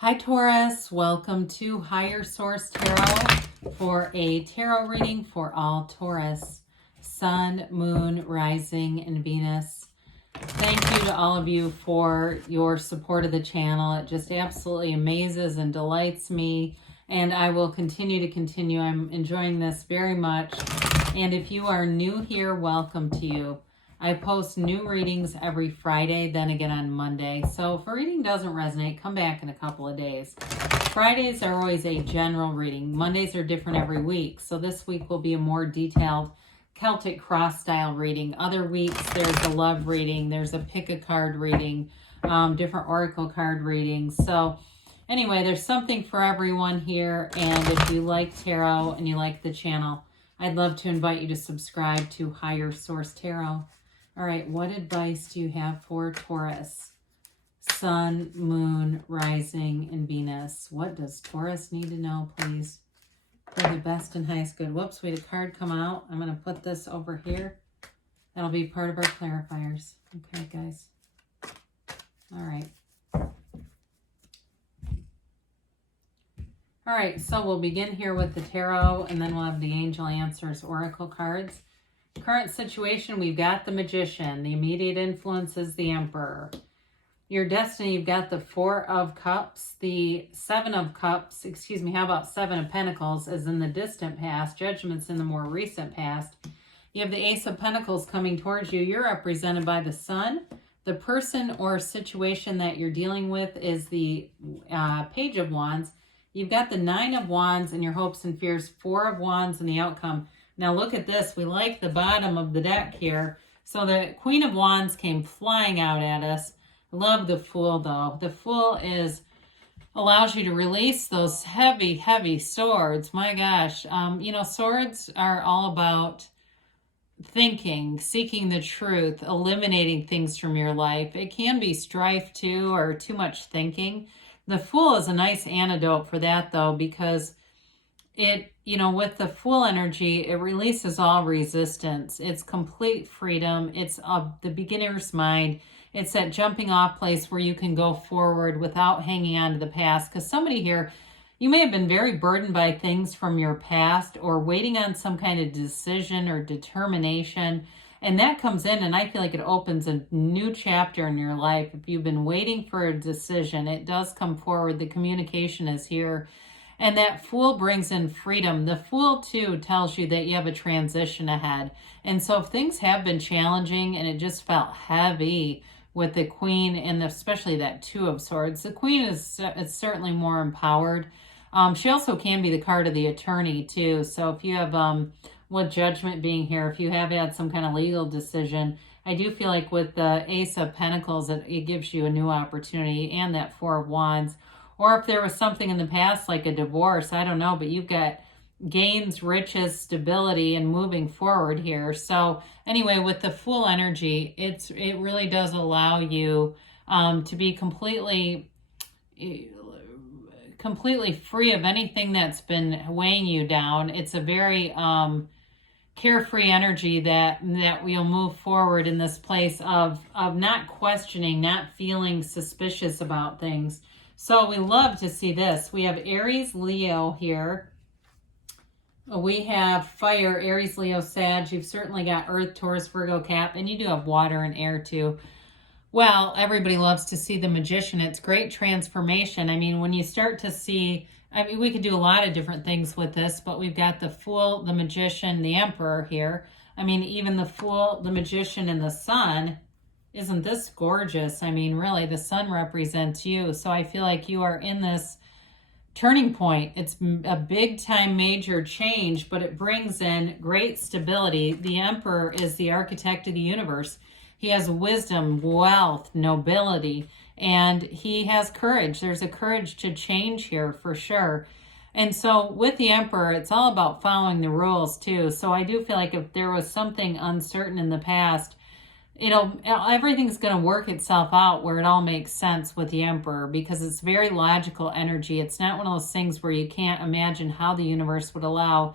Hi Taurus, welcome to Higher Source Tarot for a tarot reading for all Taurus, Sun, Moon, Rising, and Venus. Thank you to all of you for your support of the channel. It just absolutely amazes and delights me, and I will continue. I'm enjoying this very much. And if you are new here, welcome to you. I post new readings every Friday, then again on Monday. So if a reading doesn't resonate, come back in a couple of days. Fridays are always a general reading. Mondays are different every week. So this week will be a more detailed Celtic cross style reading. Other weeks there's a love reading, there's a pick a card reading, different oracle card readings. So anyway, there's something for everyone here. And if you like tarot and you like the channel, I'd love to invite you to subscribe to Higher Source Tarot. All right, what advice do you have for Taurus? Sun, Moon, Rising, and Venus. What does Taurus need to know, please? For the best and highest good. Whoops, we had a card come out. I'm going to put this over here. That'll be part of our clarifiers. Okay, guys. All right. All right, so we'll begin here with the tarot, and then we'll have the angel answers oracle cards. Current situation, we've got the Magician. The immediate influence is the Emperor. Your destiny, you've got the Four of Cups. The Seven of Cups, how about Seven of Pentacles is in the distant past. Judgment's in the more recent past. You have the Ace of Pentacles coming towards you. You're represented by the Sun. The person or situation that you're dealing with is the Page of Wands. You've got the Nine of Wands and your hopes and fears, Four of Wands and the outcome. Now look at this. We like the bottom of the deck here. So the Queen of Wands came flying out at us. Love the Fool though. The Fool allows you to release those heavy, heavy swords. My gosh. Swords are all about thinking, seeking the truth, eliminating things from your life. It can be strife too, or too much thinking. The Fool is a nice antidote for that though, because with the Fool energy, it releases all resistance. It's complete freedom. It's the beginner's mind. It's that jumping off place where you can go forward without hanging on to the past. Because somebody here, you may have been very burdened by things from your past or waiting on some kind of decision or determination. And that comes in, and I feel like it opens a new chapter in your life. If you've been waiting for a decision, it does come forward. The communication is here. And that Fool brings in freedom. The Fool, too, tells you that you have a transition ahead. And so if things have been challenging and it just felt heavy with the Queen and especially that Two of Swords, the Queen is certainly more empowered. She also can be the card of the attorney, too. So if you have, with Judgment being here, if you have had some kind of legal decision, I do feel like with the Ace of Pentacles, it gives you a new opportunity, and that Four of Wands. Or if there was something in the past like a divorce, I don't know, but you've got gains, riches, stability, and moving forward here. So anyway, with the Fool energy, it really does allow you to be completely free of anything that's been weighing you down. It's a very carefree energy that we'll move forward in this place of not questioning, not feeling suspicious about things. So we love to see this. We have Aries, Leo here. We have fire, Aries, Leo, Sag. You've certainly got Earth, Taurus, Virgo, Cap, and you do have water and air too. Well, everybody loves to see the Magician. It's great transformation. I mean, when you start to see, we could do a lot of different things with this, but we've got the Fool, the Magician, the Emperor here. I mean, even the Fool, the Magician, and the Sun. Isn't this gorgeous? I mean, really, the Sun represents you. So I feel like you are in this turning point. It's a big time major change, but it brings in great stability. The Emperor is the architect of the universe. He has wisdom, wealth, nobility, and he has courage. There's a courage to change here for sure. And so with the Emperor, it's all about following the rules too. So I do feel like if there was something uncertain in the past, everything's going to work itself out where it all makes sense with the Emperor, because it's very logical energy. It's not one of those things where you can't imagine how the universe would allow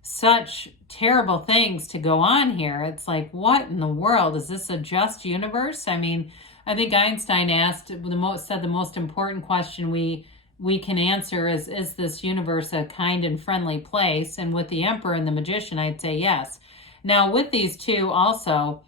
such terrible things to go on here. It's like, what in the world? Is this a just universe? I mean, I think Einstein said the most important question we we can answer is this universe a kind and friendly place? And with the Emperor and the Magician, I'd say yes. Now, with these two also,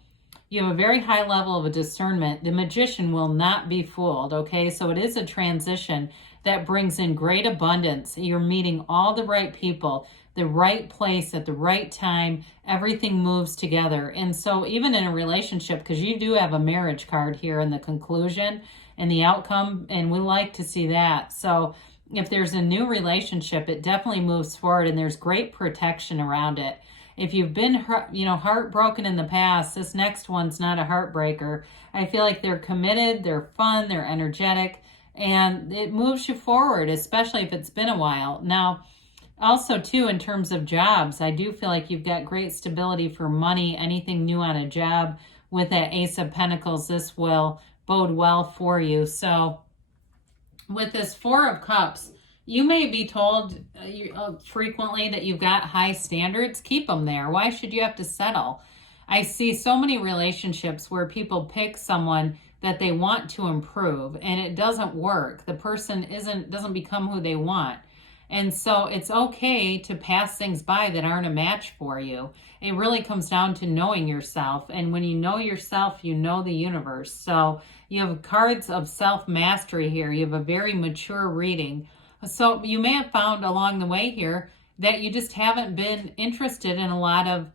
you have a very high level of a discernment. The Magician will not be fooled, okay? So it is a transition that brings in great abundance. You're meeting all the right people, the right place at the right time. Everything moves together. And so even in a relationship, because you do have a marriage card here in the conclusion and the outcome, and we like to see that. So if there's a new relationship, it definitely moves forward, and there's great protection around it. If you've been, heartbroken in the past, this next one's not a heartbreaker. I feel like they're committed, they're fun, they're energetic, and it moves you forward, especially if it's been a while. Now, also, too, in terms of jobs, I do feel like you've got great stability for money, anything new on a job. With that Ace of Pentacles, this will bode well for you. So, with this Four of Cups, you may be told frequently that you've got high standards. Keep them there. Why should you have to settle? I see so many relationships where people pick someone that they want to improve, and it doesn't work. The person doesn't become who they want. And so it's okay to pass things by that aren't a match for you. It really comes down to knowing yourself. And when you know yourself, you know the universe. So you have cards of self-mastery here. You have a very mature reading. So you may have found along the way here that you just haven't been interested in a lot of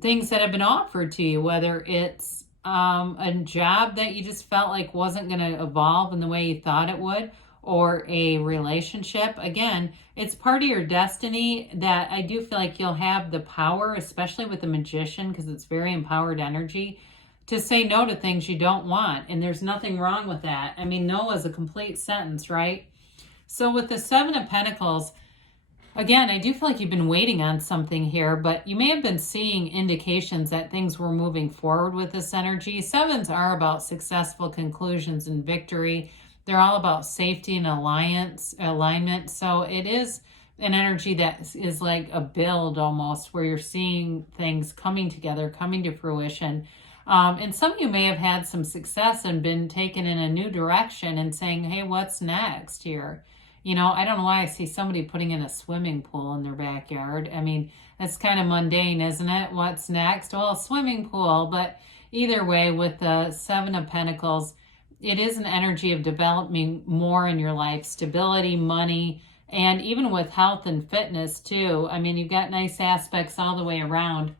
things that have been offered to you, whether it's a job that you just felt like wasn't going to evolve in the way you thought it would, or a relationship. Again, it's part of your destiny that I do feel like you'll have the power, especially with the Magician, because it's very empowered energy, to say no to things you don't want. And there's nothing wrong with that. I mean, no is a complete sentence, right? So with the Seven of Pentacles, again, I do feel like you've been waiting on something here, but you may have been seeing indications that things were moving forward with this energy. Sevens are about successful conclusions and victory. They're all about safety and alignment. So it is an energy that is like a build almost, where you're seeing things coming together, coming to fruition. And some of you may have had some success and been taken in a new direction and saying, hey, what's next here? I don't know why I see somebody putting in a swimming pool in their backyard. I mean, that's kind of mundane, isn't it? What's next? Well, a swimming pool. But either way, with the Seven of Pentacles, it is an energy of developing more in your life, stability, money, and even with health and fitness too. I mean, you've got nice aspects all the way around.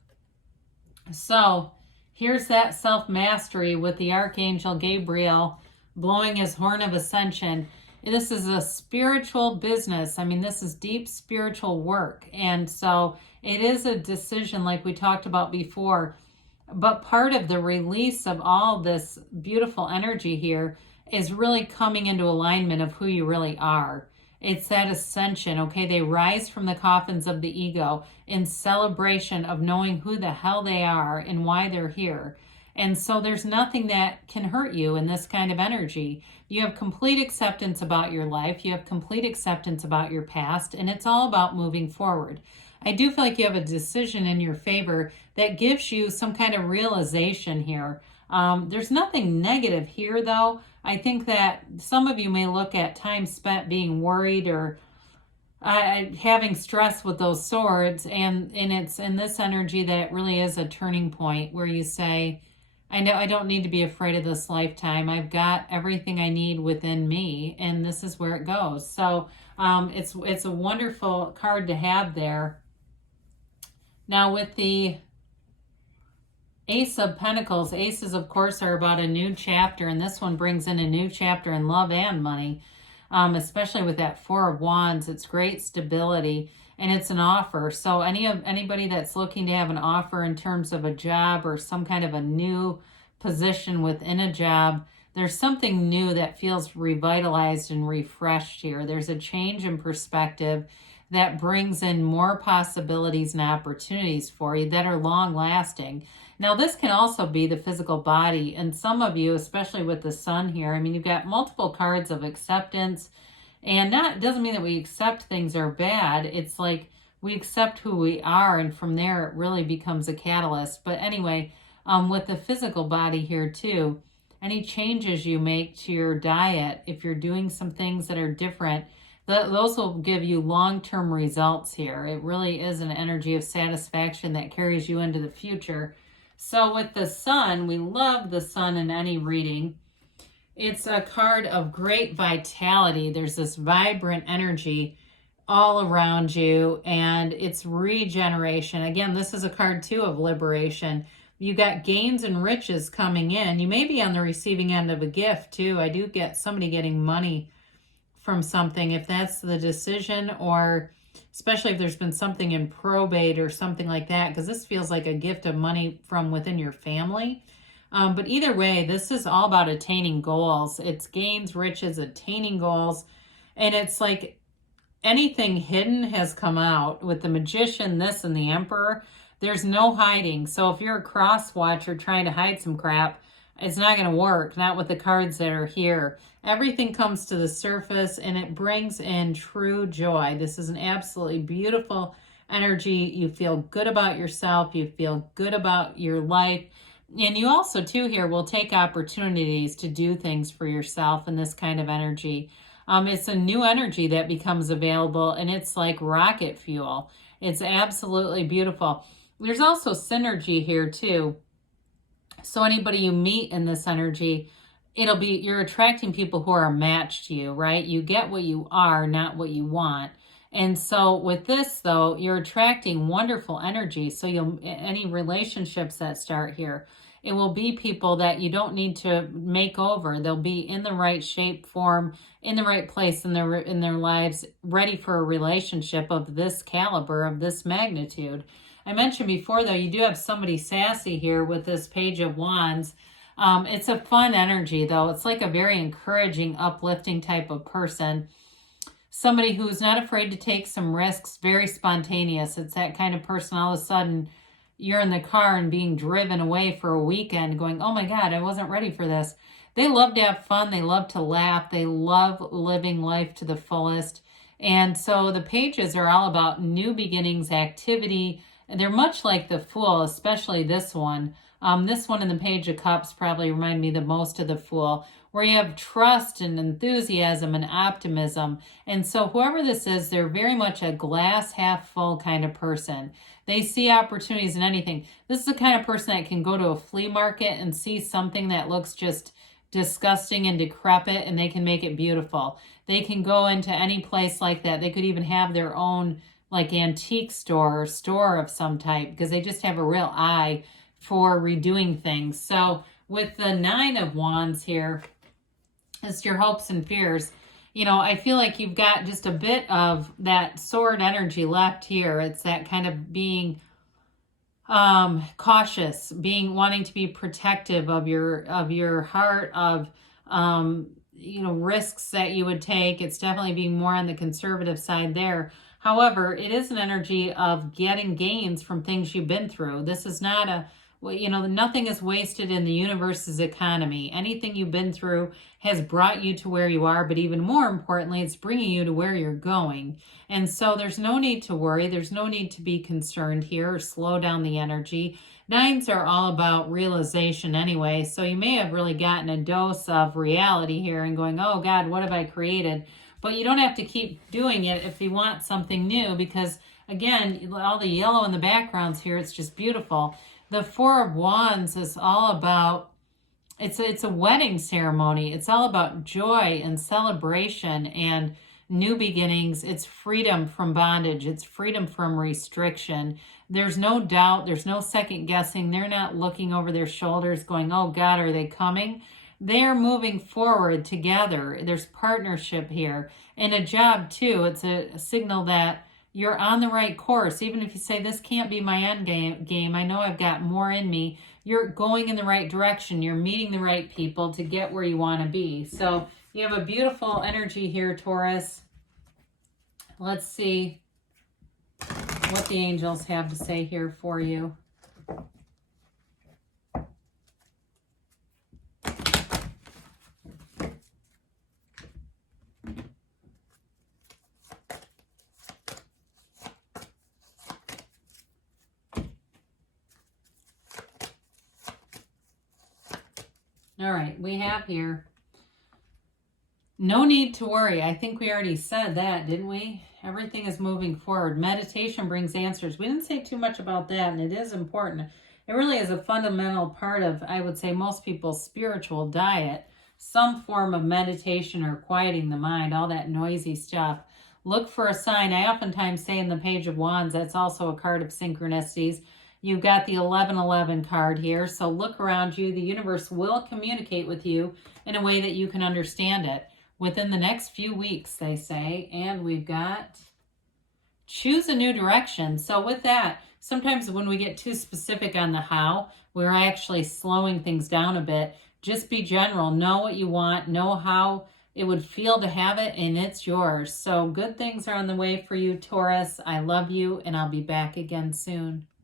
So here's that self-mastery with the Archangel Gabriel blowing his horn of ascension. This is a spiritual business. I mean, this is deep spiritual work. And so it is a decision like we talked about before. But part of the release of all this beautiful energy here is really coming into alignment of who you really are. It's that ascension, okay? They rise from the coffins of the ego in celebration of knowing who the hell they are and why they're here. And so there's nothing that can hurt you in this kind of energy. You have complete acceptance about your life. You have complete acceptance about your past, and it's all about moving forward. I do feel like you have a decision in your favor that gives you some kind of realization here. There's nothing negative here, though. I think that some of you may look at time spent being worried or having stress with those swords, and it's in this energy that really is a turning point where you say, I know I don't need to be afraid of this lifetime. I've got everything I need within me, and this is where it goes. So it's a wonderful card to have there. Now with the Ace of Pentacles, aces, of course, are about a new chapter, and this one brings in a new chapter in love and money, especially with that Four of Wands. It's great stability, and it's an offer. So anybody that's looking to have an offer in terms of a job or some kind of a new position within a job, there's something new that feels revitalized and refreshed here. There's a change in perspective that brings in more possibilities and opportunities for you that are long lasting. Now, this can also be the physical body, and some of you, especially with the sun here, I mean, you've got multiple cards of acceptance. And that doesn't mean that we accept things are bad. It's like we accept who we are, and from there it really becomes a catalyst. But anyway, with the physical body here too, any changes you make to your diet, if you're doing some things that are different, those will give you long-term results here. It really is an energy of satisfaction that carries you into the future. So with the Sun, we love the Sun in any reading. It's a card of great vitality. There's this vibrant energy all around you, and it's regeneration. Again, this is a card too of liberation. You got gains and riches coming in. You may be on the receiving end of a gift too. I do get somebody getting money from something, if that's the decision, or especially if there's been something in probate or something like that, because this feels like a gift of money from within your family. But either way, this is all about attaining goals. It's gains, riches, attaining goals. And it's like anything hidden has come out. With the Magician, this, and the Emperor, there's no hiding. So if you're a cross watcher trying to hide some crap, it's not going to work. Not with the cards that are here. Everything comes to the surface, and it brings in true joy. This is an absolutely beautiful energy. You feel good about yourself. You feel good about your life. And you also, too, here will take opportunities to do things for yourself in this kind of energy. It's a new energy that becomes available, and it's like rocket fuel. It's absolutely beautiful. There's also synergy here, too. So anybody you meet in this energy, you're attracting people who are a match to you, right? You get what you are, not what you want. And so with this, though, you're attracting wonderful energy. So any relationships that start here, it will be people that you don't need to make over. They'll be in the right shape, form, in the right place in their lives, ready for a relationship of this caliber, of this magnitude. I mentioned before, though, you do have somebody sassy here with this Page of Wands. It's a fun energy, though. It's like a very encouraging, uplifting type of person. Somebody who's not afraid to take some risks, very spontaneous. It's that kind of person, all of a sudden, you're in the car and being driven away for a weekend going, oh my God, I wasn't ready for this. They love to have fun. They love to laugh. They love living life to the fullest. And so the pages are all about new beginnings, activity. They're much like the Fool, especially this one. This one in the Page of Cups probably remind me the most of the Fool, where you have trust and enthusiasm and optimism. And so whoever this is, they're very much a glass half full kind of person. They see opportunities in anything. This is the kind of person that can go to a flea market and see something that looks just disgusting and decrepit, and they can make it beautiful. They can go into any place like that. They could even have their own like antique store or store of some type, because they just have a real eye for redoing things. So with the Nine of Wands here, it's your hopes and fears. You know, I feel like you've got just a bit of that sword energy left here. It's that kind of being cautious, wanting to be protective of your heart, of risks that you would take. It's definitely being more on the conservative side there. However, it is an energy of getting gains from things you've been through. This is not nothing is wasted in the universe's economy. Anything you've been through has brought you to where you are, but even more importantly, it's bringing you to where you're going. And so there's no need to worry. There's no need to be concerned here or slow down the energy. Nines are all about realization anyway, so you may have really gotten a dose of reality here and going, oh God, what have I created? But you don't have to keep doing it if you want something new, because again, all the yellow in the backgrounds here, it's just beautiful. The Four of Wands is all about, it's a wedding ceremony. It's all about joy and celebration and new beginnings. It's freedom from bondage. It's freedom from restriction. There's no doubt. There's no second guessing. They're not looking over their shoulders going, oh God, are they coming? They're moving forward together. There's partnership here. And a job too. It's a signal that you're on the right course. Even if you say, this can't be my end game, I know I've got more in me. You're going in the right direction. You're meeting the right people to get where you want to be. So you have a beautiful energy here, Taurus. Let's see what the angels have to say here for you. All right, we have here No need to worry. I think we already said that, didn't we? Everything is moving forward. Meditation brings answers. We didn't say too much about that, and it is important. It really is a fundamental part of, I would say, most people's spiritual diet. Some form of meditation or quieting the mind, all that noisy stuff. Look for a sign. I oftentimes say in the Page of Wands, that's also a card of synchronicities. You've got the 1111 card here, so look around you. The universe will communicate with you in a way that you can understand it within the next few weeks, they say. And we've got choose a new direction. So with that, sometimes when we get too specific on the how, we're actually slowing things down a bit. Just be general. Know what you want. Know how it would feel to have it, and it's yours. So good things are on the way for you, Taurus. I love you, and I'll be back again soon.